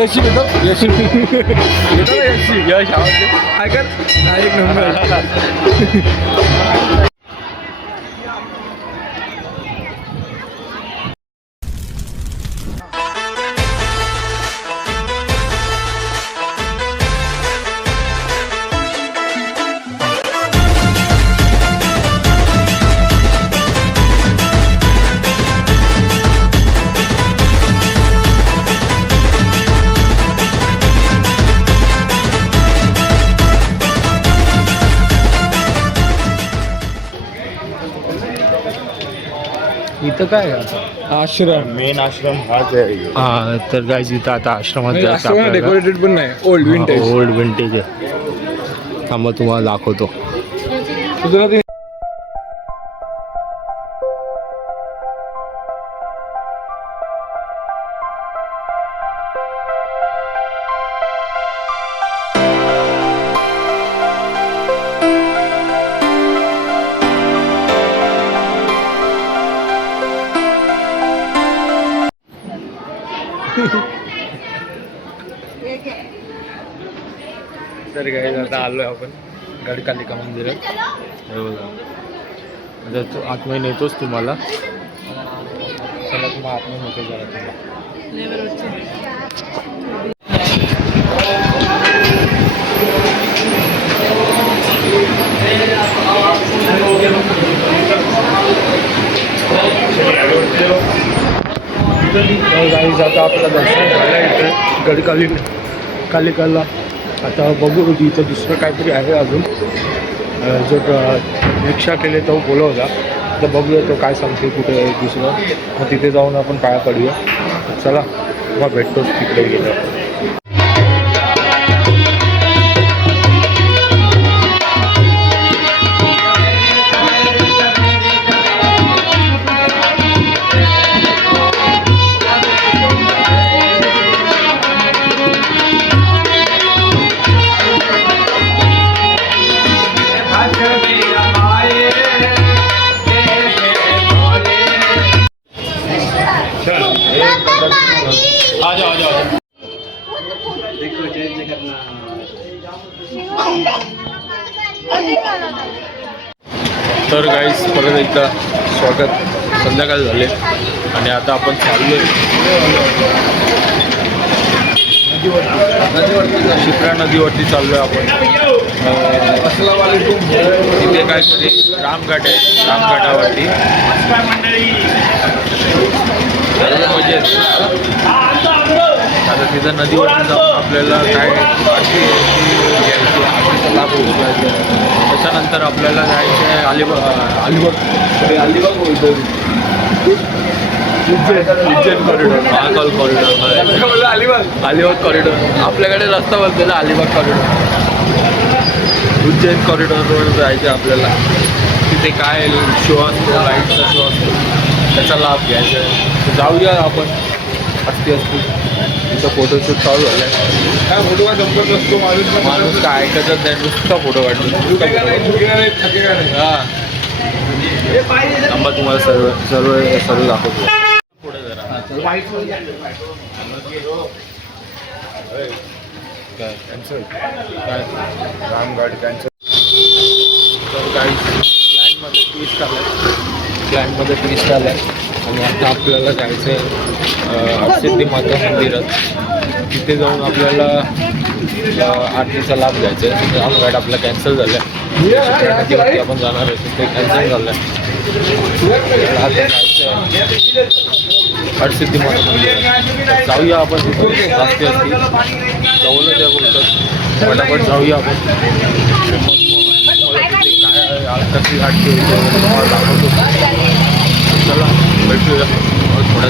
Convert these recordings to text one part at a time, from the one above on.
यशी येतो यशी येतो ना यशी यश आवाज काय कर एक नंबर इथं काय आश्रम मेन आश्रम हाच आहे. हा तर काय इथं आता आश्रमात डेकोरेटेड पण नाही, ओल्ड विंटेज. ओल्ड विंटेज आहे. थांबा तुम्हाला दाखवतो. तर काय आता आलोय आपण गडकालिका मंदिरात. हे बघा म्हणजे तो आतमध्ये नेतोच तुम्हाला. चला तुम्हाला आतमध्ये नेतो जरा तुम्हाला. गाईज आता आपलं दर्शन झालं इथे गडकालिकाला. आता बघू इथं दुसरं काहीतरी आहे अजून. जो रिक्षा केले तो बोलवला तर बघूया तो काय सांगते कुठे दुसरं. मग तिथे जाऊन आपण पाया पडूया. चला मग भेटतोच तिकडे गेलो. तर गाईस परत एकदा स्वागत. संध्याकाळ झाले आणि आता आपण चाललोय शिप्रा नदीवरती चाललोय आपण. तिथे काहीतरी रामघाट आहे. रामघाटावरती म्हणजे आता तिथं नदीवरती जाऊन आपल्याला काय आशीचा लाभ उचलायचा. त्याच्यानंतर आपल्याला जायचं आहे अलिबाग बोलतो Ujjain corridor. Mahakal corridor Alibag corridor. आपल्याकडे रस्ता बोलतो ना अलिबाग कॉरिडॉर. उज्जैन कॉरिडॉरवर जायचं आपल्याला. तिथे काय शो असतो, लाईटचा शो असतो, त्याचा लाभ घ्यायचा आहे. जाऊया आपण. असते तिथं फोटोशूट चालू झालं आहे. काय फोटो काय संपर्क असतो माणूस काय ऐकतच नाही, नुसता फोटो काढतो. हां थांबा तुम्हाला सर्व दाखवतो पुढे जरा. काय कॅन्सल काय रामगड कॅन्सल. तर काही प्लॅनमध्ये ट्विस्ट आला आहे आणि आता आपल्याला जायचं आहे सिद्धी माता मंदिरात. तिथे जाऊन आपल्याला आरतीचा लाभ घ्यायचा आहे. रामघाट आपला कॅन्सल झाला आहे. नदीवरती आपण जाणार आहे ते कॅन्सल झालं आहे. आता जायचं आहे हरसिद्धी माता मंदिरात. जाऊया आपण. तिथे रस्ते असतील जवळच आहे बोलतात. फटाफट जाऊया आपण. काय कशी आरती होते दाखवतो. चला भेटूया थोडं.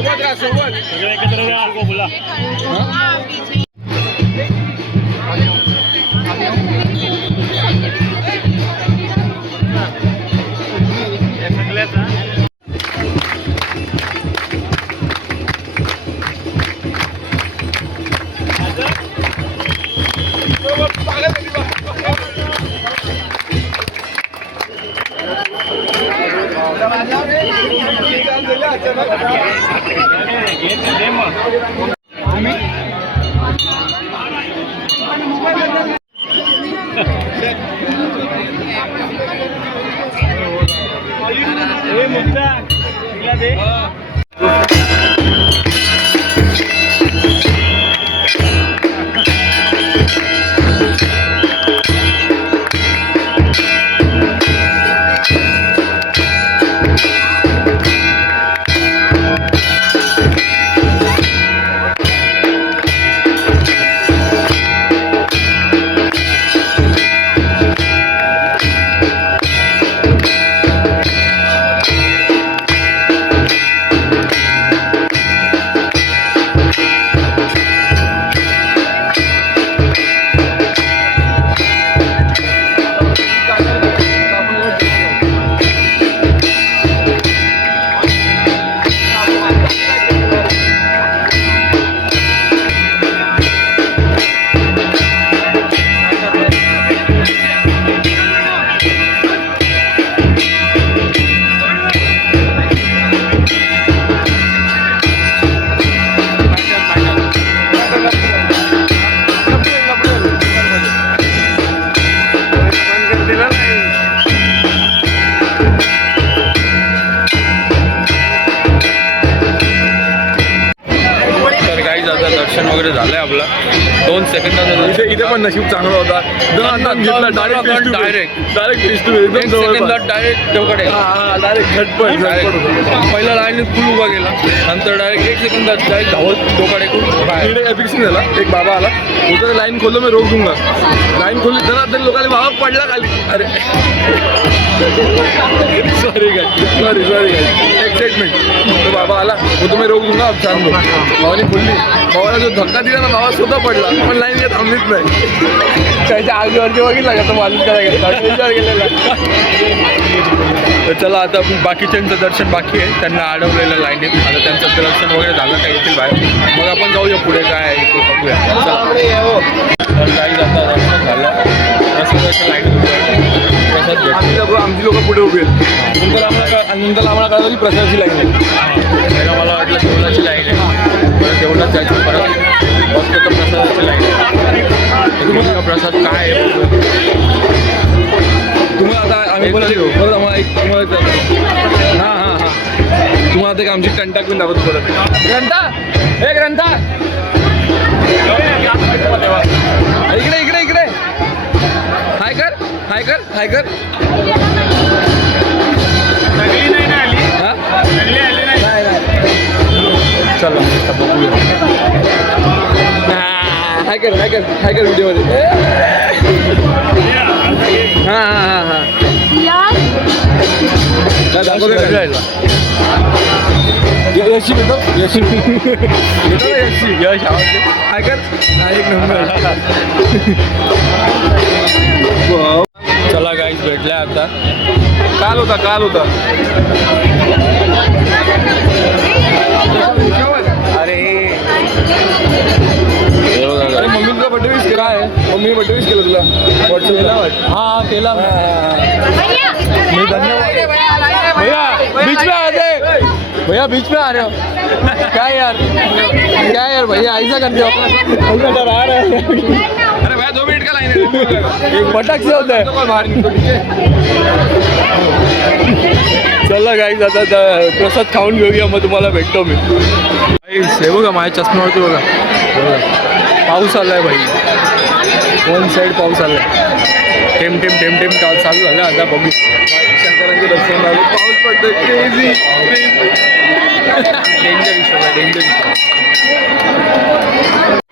सोबत राहा सोबत. दर्शन वगैरे झालंय आपला 2 सेकंदात. इथे पण नशीब चांगला होता. डायरेक्ट फेस टू एक सेकंदात डायरेक्ट देवकडे डायरेक्ट झटपट. पहिला लाईन फुल उभा गेला, नंतर डायरेक्ट 1 सेकंदात डायरेक्ट धावत देवकडे इकडे एपिक सीन झाला. एक बाबा आला, उतर लाईन खोलो मी रोक दूंगा. लाईन खोली जरा तरी लोकांनी बाबा पडला खाली. अरे सॉरी एक सेगमेंट. तो बाबा आला, वो तुम्ही रोक दूंगा अब छान दो. भावाने खोलली, भावाला जो धक्का दिला ना भावा स्वतः पडला, पण लाईन काही थांबलीच नाही. त्याच्या आगीवरती बघितला का तो मालिश करायला विचार केलेला. तर चला आता बाकीच्यांचं दर्शन बाकी आहे, त्यांना अडवलेलं लाईनीत. आता त्यांचं दर्शन वगैरे झालं काय येतील बाहेर, मग आपण जाऊया पुढे काय आहे ते बघूया. तर काही आता दर्शन झालं, प्रसादाच्या लाईनीत प्रसाद भेटतो. आमची लोक पुढे उभी आहेत. नंतर आम्हाला कळलं की प्रसादाची लाईन आहे. त्याला मला वाटलं जेवणाची लाईन आहे, परत जेवणात जायचं, परत बघतो तर प्रसादाची लाईन आहे. तुम्ही प्रसाद काय आहे तुम्हाला आता आम्ही परत येऊ. परत आम्हाला एक तुम्हाला तुम्हाला ते आमची कंटॅक्ट पण दाखवतो परत. ग्रंथा इकडे हाय कर चला हाय कर व्हिडिओमध्ये. हां यशी भेटो यशी यश हाय कर. एक नंबर. चला गाईज भेटल्या आता. काल होता अरे मम्मीचा बड्डे विश केला आहे. मम्मीने बड्डे विश केलं तुला व्हॉट्सअपला. हाँ केला मी धन्यवाद. भैया बीच में आ रहे हो क्या यार भैया ऐसा करते हो. डरा रहे हैं. अरे भैया 2 मिनट का लाइन है. एक फटक से होता है. बाहर निकलो ठीक है. चला गाईज आता प्रसाद खाऊन घेऊया, मग तुम्हाला भेटतो मी. हे बघा माझ्या चष्म्यावरती बघा पाऊस आलाय भाई. 1 साईड पाऊस आलाय. टेम चालू झालं. आता बघू शंकरांचे दर्शन झालं. पाऊस पडतोय. क्रेझी डेंजर इशू आहे.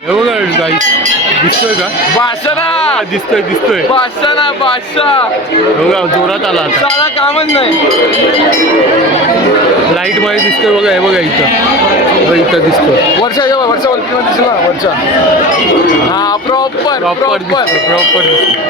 हे बघा गाईज दिसतोय का वासना बघा दिसतोय दिसतोय बादशाह ना बादशाह बघा जोरात आला आता. साला कामच नाही. लाईट मध्ये दिसतोय बघा हे बघा इथं इथं दिसतोय वर्षा जेव्हा वर्षा वरती दिसला ना वर्षा. हा प्रॉपर प्रॉपर दिसतोय प्रॉपर दिसतोय.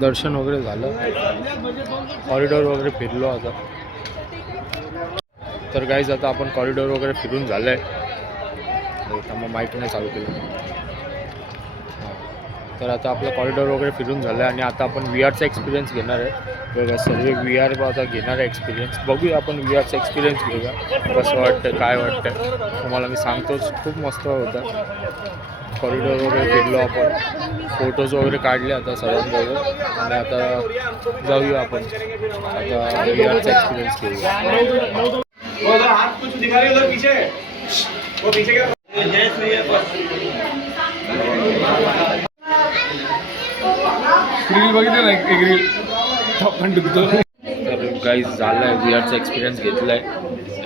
दर्शन वगैरे झालं, कॉरिडॉर वगैरे फिरलो आता. तर गाईज आता आपण कॉरिडॉर वगैरे फिरून झालं आहे. मग माईक नाही चालू केलं. तर आता आपलं कॉरिडॉर वगैरे फिरून झालं आहे आणि आता आपण व्ही आरचा एक्सपिरियन्स घेणार आहे. बघा सर्व व्ही आर आता घेणार आहे एक्सपिरियन्स. बघूया आपण व्ही आरचा एक्सपिरियन्स घेऊया कसं वाटतं काय वाटतं तुम्हाला मी सांगतोच. खूप मस्त होतं. कॉरिडॉर वगैरे फिरलो आपण, फोटोज वगैरे काढले आता सर्वांबरोबर आणि आता जाऊया आपण आता व्ही आरचा एक्सपिरियन्स घेऊया. ग्रिल बघितलं ना एक ग्रिल आपण डुबतो. तर गाईज झालं आहे व्ही आरचा एक्सपिरियन्स घेतला आहे.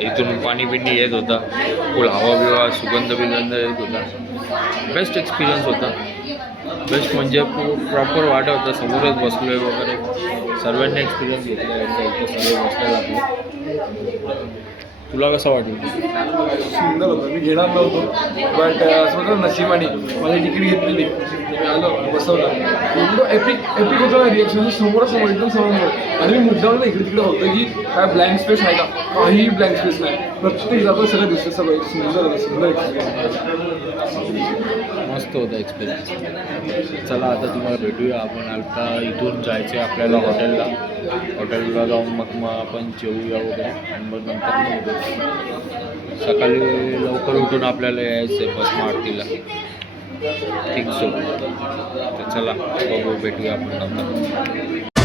इथून पाणी बिणी येत होता, फुल हवा बिवा सुगंध बिगंध येत होता. बेस्ट एक्सपिरियन्स होता. बेस्ट म्हणजे प्रॉपर वाटत होतं. समोरच बसलो आहे वगैरे सर्वांनी एक्सपिरियन्स घेतला आहे. इथं सगळे बसायला लागले. तुला कसं वाटलं? सुंदर होतं. मी घेणार नव्हतो बट असं होतं नशिबाने मला तिकीट घेतलेली. मी आलो बसवलं. एवढं एपिक होतं ना रिॲक्शन समोरासमोर एकदम समोर. आणि मी मुद्दाम इकडे तिकडे होतं की काय ब्लँक स्पेस आहे का, काहीही ब्लँक स्पेस नाही. प्रत्येक जागा सगळं दिसतं. सगळं सुंदर होतं. सुंदर एक्सपिरियन्स मस्त होता एक्सपिरियन्स. चला आता तुम्हाला भेटूया. आपण आता इथून जायचं आहे आपल्याला हॉटेलला जाऊन मग आपण जेवूया वगैरे आणि मग नंतर सकाळी लवकर उठून आपल्याला यायचं आहे बस आरतीला. ठीक सो. तर चला बघू भेटूया आपण नंतर.